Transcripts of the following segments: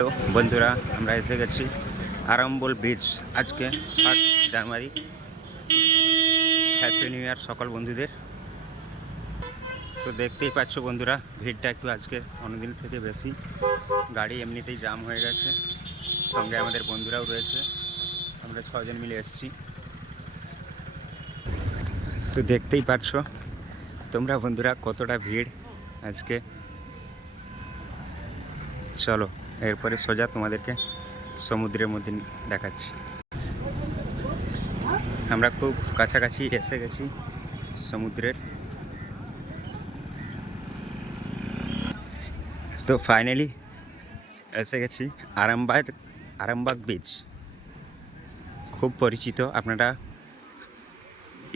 Hello বন্ধুরা, আমরা এসে গেছি আরাম্বল ব্রিজ। আজকে 1 জানুয়ারি। হ্যাপি নিউ ইয়ার সকল বন্ধুদের। তো দেখতেই পাচ্ছ বন্ধুরা, ভিড়টা একটু আজকে অন্যদিন থেকে বেশি। গাড়ি এমনিতেই জাম হয়ে গেছে, সঙ্গে আমাদের বন্ধুরাও রয়েছে। আমরা 6 জন মিলে এসেছি। তো দেখতেই পাচ্ছ তোমরা বন্ধুরা কতটা ভিড় আজকে। চলো এরপরে সোজা তোমাদেরকে সমুদ্রের মধ্যে দেখাচ্ছি। আমরা খুব কাছাকাছি এসে গেছি সমুদ্রের। তো ফাইনালি এসে গেছি আরামবাগ বিচ। খুব পরিচিত, আপনারা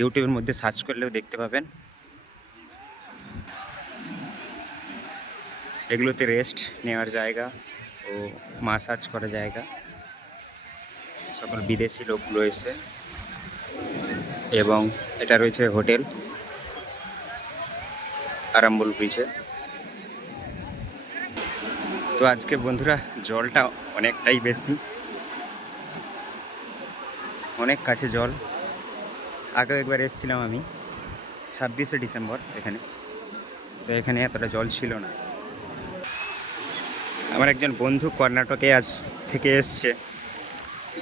ইউটিউবের মধ্যে সার্চ করলেও দেখতে পাবেন। এগুলোতে রেস্ট নেওয়ার জায়গা ও মাসাজ করার জায়গা। সকল বিদেশি লোকগুলো এসে, এবং এটা রয়েছে হোটেল আরাম্বল ব্রিজে। তো আজকে বন্ধুরা জলটা অনেকটাই বেশি, অনেক কাছে জল। আগেও একবার এসেছিলাম আমি 26শে ডিসেম্বর এখানে, তো এখানে এতটা জল ছিল না। আমার একজন বন্ধু কর্ণাটকে আজ থেকে এসছে,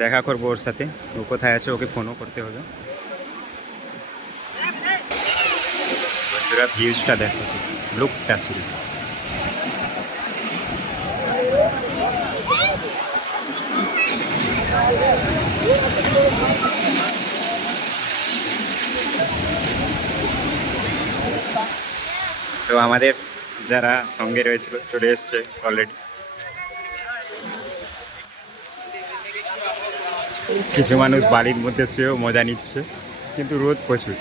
দেখা করবো ওর সাথে। ও কোথায় আছে, ওকে ফোনও করতে হবে। বন্ধুরা ভিউজটা দেখো, লুকটা ছিল। তো আমাদের যারা সঙ্গে রয়েছিল চলে এসছে অলরেডি। কিছু মানুষ বাড়ির মধ্যে শুয়েও মজা নিচ্ছে, কিন্তু রোদ প্রচুর।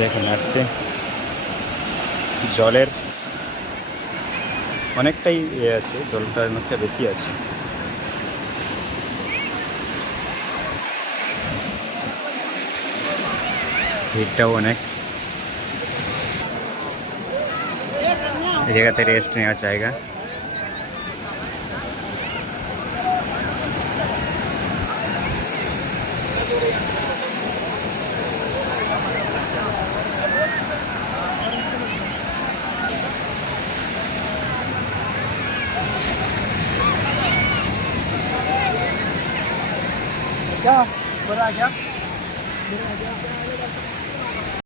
দেখুন আজকে জলের অনেকটাই আছে, জলটা অনেকটা বেশি আছে। ভিড়টাও অনেক। এই জায়গাতে রেস্ট নেওয়ার জায়গা। क्या बोला क्या